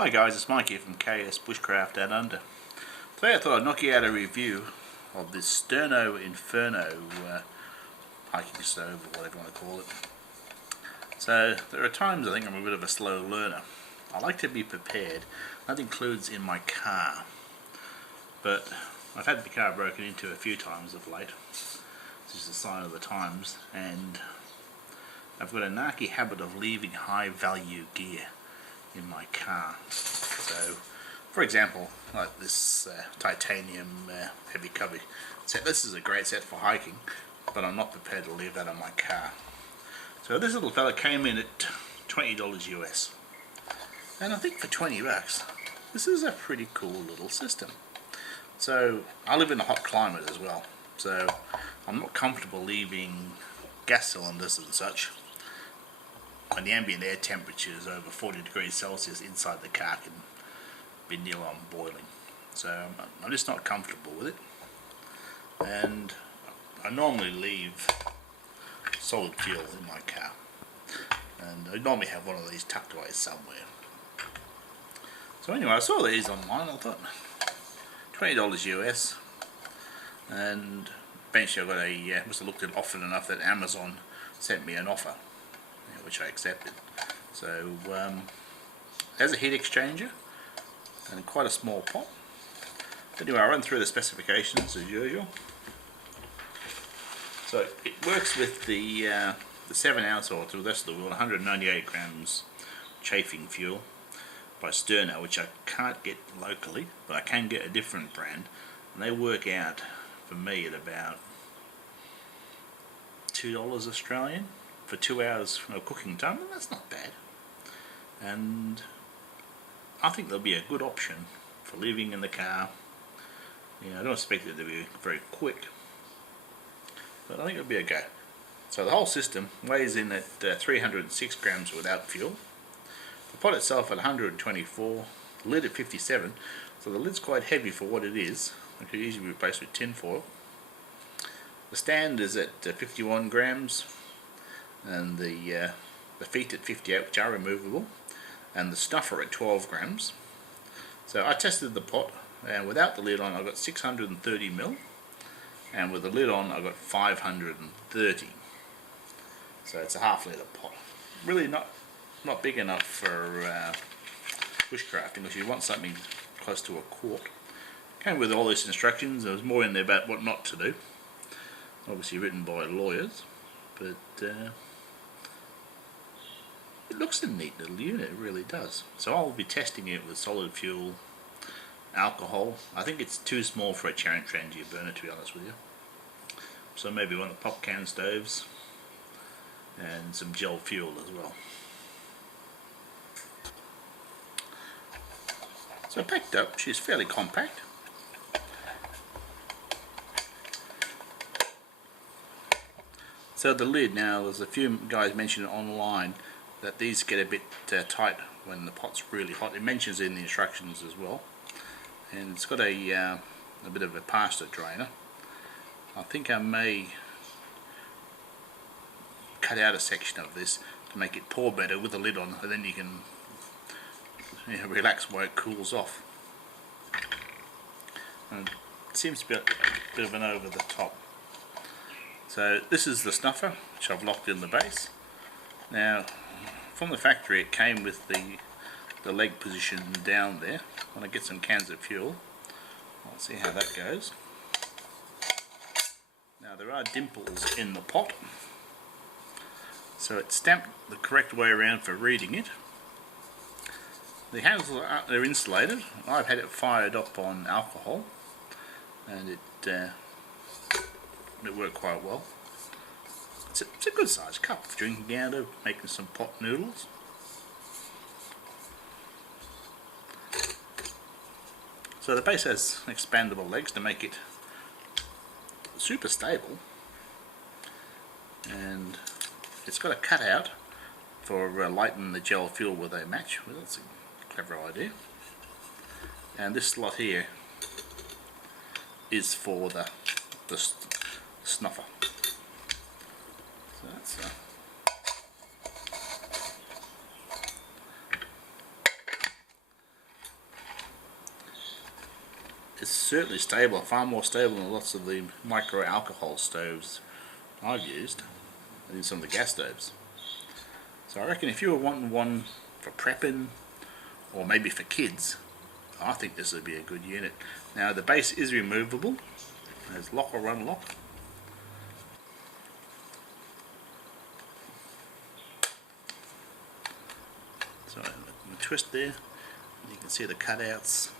Hi guys, it's Mike here from KS Bushcraft Down Under. Today I thought I'd knock you out a review of this Sterno Inferno hiking stove, or whatever you want to call it. So there are times I think I'm a bit of a slow learner. I like to be prepared. That includes in my car. But I've had the car broken into a few times of late. It's just a sign of the times, and I've got a narky habit of leaving high value gear in my car. So, for example, like this titanium heavy cover set. This is a great set for hiking, but I'm not prepared to leave that on my car. So this little fella came in at $20 US, and I think for 20 bucks, this is a pretty cool little system. So I live in a hot climate as well, so I'm not comfortable leaving gas cylinders and such when the ambient air temperature is over 40 degrees Celsius inside the car can be near on boiling. So I'm just not comfortable with it, and I normally leave solid fuel in my car, and I normally have one of these tucked away somewhere. So anyway, I saw these online. I thought $20 US, and eventually I got must have looked at it often enough that Amazon sent me an offer, which I accepted. So it has a heat exchanger and quite a small pot. Anyway, I'll run through the specifications as usual. So it works with the 7-ounce, or to the rest of the world, 198 grams chafing fuel by Sterno, which I can't get locally, but I can get a different brand, and they work out for me at about $2 Australian for 2 hours of cooking time, and that's not bad. And I think they'll be a good option for leaving in the car. I don't expect it to be very quick, but I think it'll be a go. So the whole system weighs in at 306 grams without fuel. The pot itself at 124, the lid at 57, so the lid's quite heavy for what it is. It could easily be replaced with tin foil. The stand is at 51 grams, and the feet at 58, which are removable, and the stuffer at 12 grams. So I tested the pot, and without the lid on I got 630 mil, and with the lid on I got 530. So it's a half-litre pot. Really not big enough for bushcrafting, because you want something close to a quart. Came with all these instructions. There was more in there about what not to do, obviously written by lawyers, but it looks a neat little unit, it really does. So I'll be testing it with solid fuel, alcohol. I think it's too small for a transient burner, to be honest with you. So maybe one of the pop can stoves, and some gel fuel as well. So packed up, she's fairly compact. So the lid, now there's a few guys mentioned online that these get a bit tight when the pot's really hot. It mentions in the instructions as well, and it's got a bit of a pasta drainer. I think I may cut out a section of this to make it pour better with the lid on, and then you can relax while it cools off. And it seems to be a bit of an over the top. So this is the snuffer, which I've locked in the base. Now from the factory it came with the leg position down there. When I get some cans of fuel, I'll see how that goes. Now there are dimples in the pot, so it's stamped the correct way around for reading it. The handles are insulated. I've had it fired up on alcohol, and it worked quite well. It's a good sized cup for drinking out of, making some pot noodles. So the base has expandable legs to make it super stable, and it's got a cutout for lighting the gel fuel where they match. Well, that's a clever idea. And this slot here is for the snuffer. So that's it's certainly stable, far more stable than lots of the micro alcohol stoves I've used, and some of the gas stoves. So I reckon if you were wanting one for prepping, or maybe for kids, I think this would be a good unit. Now the base is removable, there's lock or unlock. So we twist there, you can see the cutouts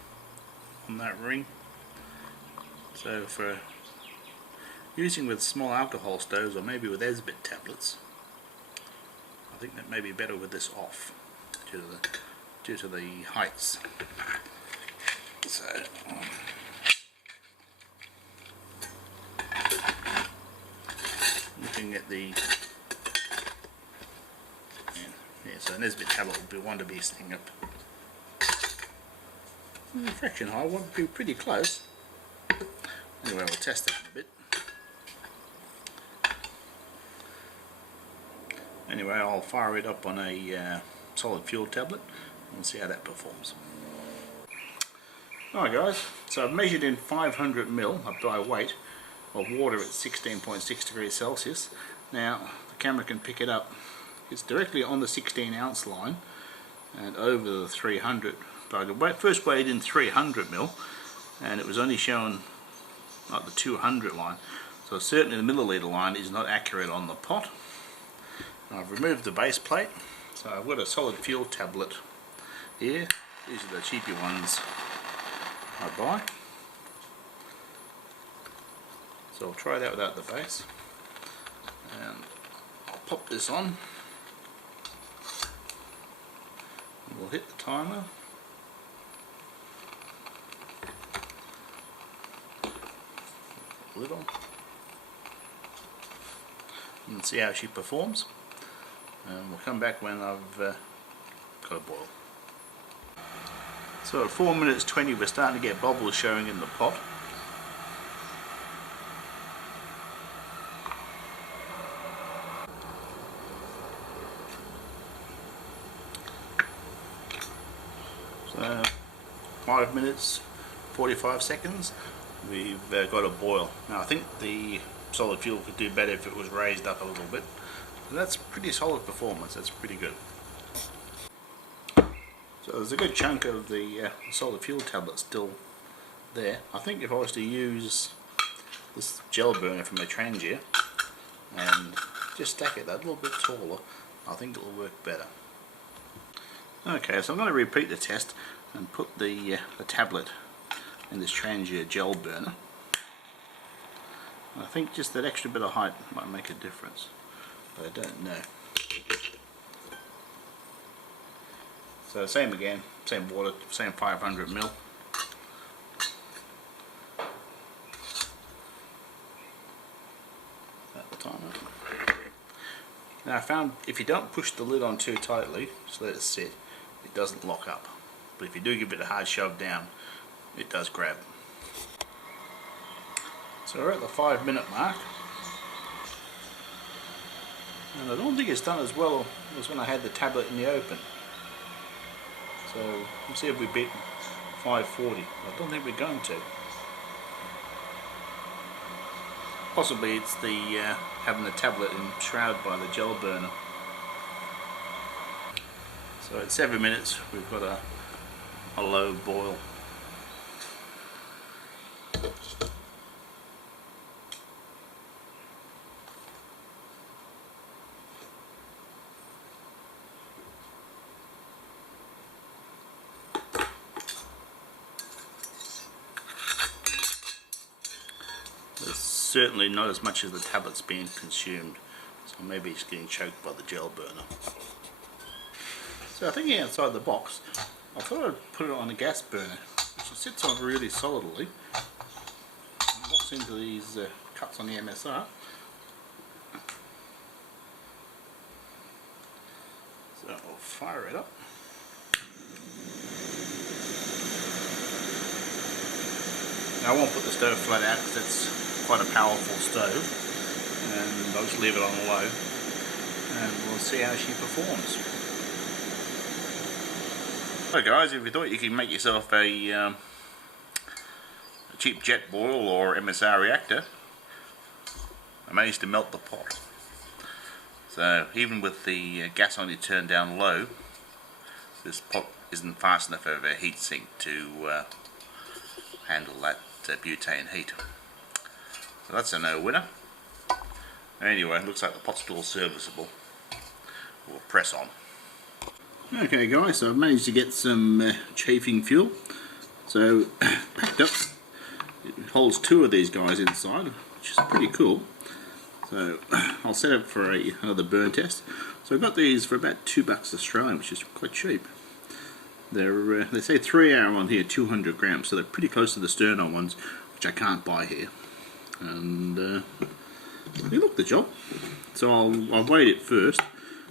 on that ring. So for using with small alcohol stoves, or maybe with Esbit tablets, I think that may be better with this off, due to the heights. So looking at the so an Esbit tablet would be one to be sitting up fraction high, would be pretty close. Anyway, we'll test it in a bit. Anyway, I'll fire it up on a solid fuel tablet and see how that performs. Alright guys, so I've measured in 500 ml up by weight of water at 16.6 degrees Celsius. Now the camera can pick it up. It's directly on the 16 ounce line and over the 300. But I first weighed in 300 ml and it was only showing like the 200 line. So certainly the milliliter line is not accurate on the pot. I've removed the base plate, so I've got a solid fuel tablet here. These are the cheapy ones I buy. So I'll try that without the base. And I'll pop this on. We'll hit the timer. Lid on. And see how she performs. And we'll come back when I've got a boil. So at 4 minutes 20 we're starting to get bubbles showing in the pot. So 5 minutes 45 seconds we've got a boil. Now I think the solid fuel could do better if it was raised up a little bit. So that's pretty solid performance, that's pretty good. So there's a good chunk of the solid fuel tablet still there. I think if I was to use this gel burner from a Trangia and just stack it that little bit taller, I think it will work better. Okay, so I'm going to repeat the test and put the tablet in this Trangia gel burner. I think just that extra bit of height might make a difference, but I don't know. So same again, same water, same 500 ml. At the timer. Now I found if you don't push the lid on too tightly, just let it sit, it doesn't lock up. But if you do give it a hard shove down, it does grab. So we're at the 5 minute mark. And I don't think it's done as well as when I had the tablet in the open. So we'll see if we beat 540. I don't think we're going to. Possibly it's the having the tablet enshrouded by the gel burner. So at 7 minutes we've got a low boil. There's certainly not as much as the tablet's being consumed, so maybe it's getting choked by the gel burner. So thinking outside the box, I thought I'd put it on a gas burner, which it sits on really solidly, and locks into these cuts on the MSR. So I'll fire it up. Now I won't put the stove flat out because it's quite a powerful stove, and I'll just leave it on low and we'll see how she performs. So guys, if you thought you could make yourself a cheap Jetboil or MSR reactor, I managed to melt the pot. So even with the gas only turned down low, this pot isn't fast enough over a heat sink to handle that butane heat. So that's a no-winner. Anyway, it looks like the pot's still serviceable. We'll press on. Okay guys, so I've managed to get some chafing fuel. So packed up. It holds 2 of these guys inside, which is pretty cool. So I'll set up for another burn test. So I got these for about $2 Australian, which is quite cheap. They're they say 3-hour on here, 200 grams, so they're pretty close to the Sterno ones, which I can't buy here. And they look the job. So I'll weigh it first,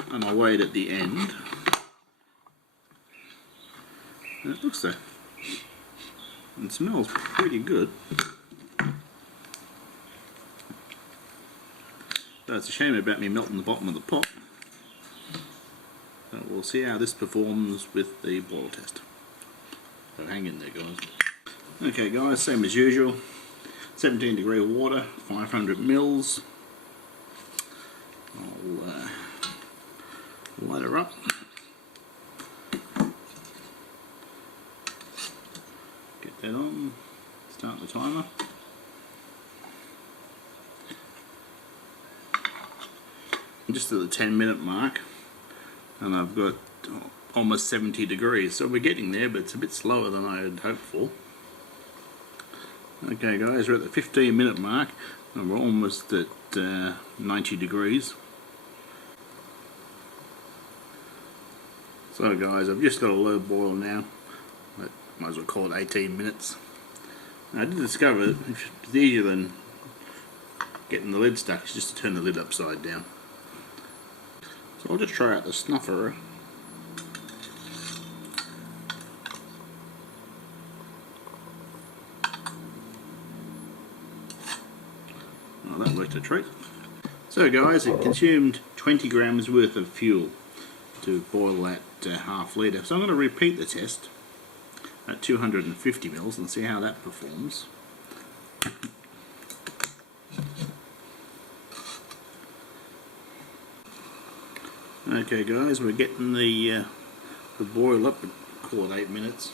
and I'll weigh it at the end. And it looks there. It smells pretty good. So it's a shame about me melting the bottom of the pot. So we'll see how this performs with the boil test. So hang in there guys. Okay guys, same as usual. 17 degree water, 500 mils. I'll light her up. Get that on. Start the timer. I'm just at the 10-minute mark, and I've got almost 70 degrees, so we're getting there, but it's a bit slower than I had hoped for. Okay guys, we're at the 15-minute mark, and we're almost at 90 degrees. So guys, I've just got a low boil now, but might as well call it 18 minutes. I did discover that it's easier than getting the lid stuck, it's just to turn the lid upside down. So I'll just try out the snuffer. Well, that worked a treat. So guys, it consumed 20 grams worth of fuel to boil that half litre. So I'm going to repeat the test at 250 mils and see how that performs. Okay guys, we're getting the boil up, call it 8 minutes.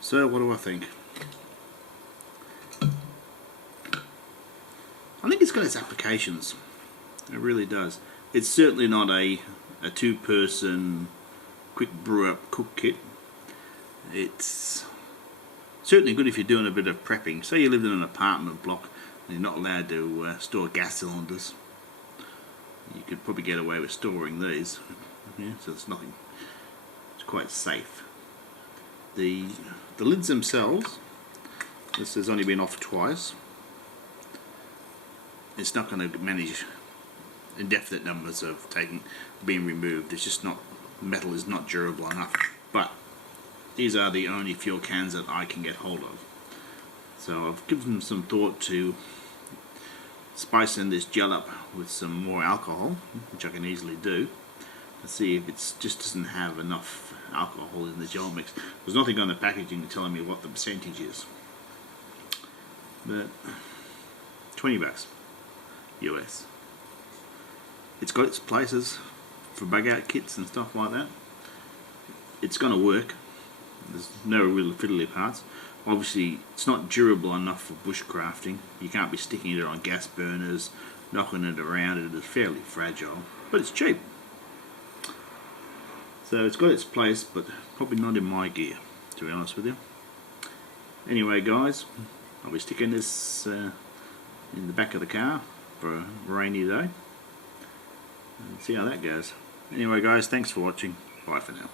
So what do I think? I think it's got its applications. It really does. It's certainly not a 2-person quick brew up cook kit. It's certainly good if you're doing a bit of prepping. Say you live in an apartment block and you're not allowed to store gas cylinders. You could probably get away with storing these. Yeah, so it's nothing. It's quite safe. The lids themselves, this has only been off twice. It's not going to manage indefinite numbers of being removed. It's just not, metal is not durable enough. But these are the only fuel cans that I can get hold of. So I've given some thought to spicing this gel up with some more alcohol, which I can easily do. Let's see if it just doesn't have enough alcohol in the gel mix. There's nothing on the packaging telling me what the percentage is. But $20 US. It's got its places for bug out kits and stuff like that. It's going to work. There's no real fiddly parts. Obviously it's not durable enough for bushcrafting. You can't be sticking it on gas burners, knocking it around. It is fairly fragile, but it's cheap. So it's got its place, but probably not in my gear, to be honest with you. Anyway guys, I'll be sticking this in the back of the car for a rainy day and see how that goes. Anyway guys, thanks for watching. Bye for now.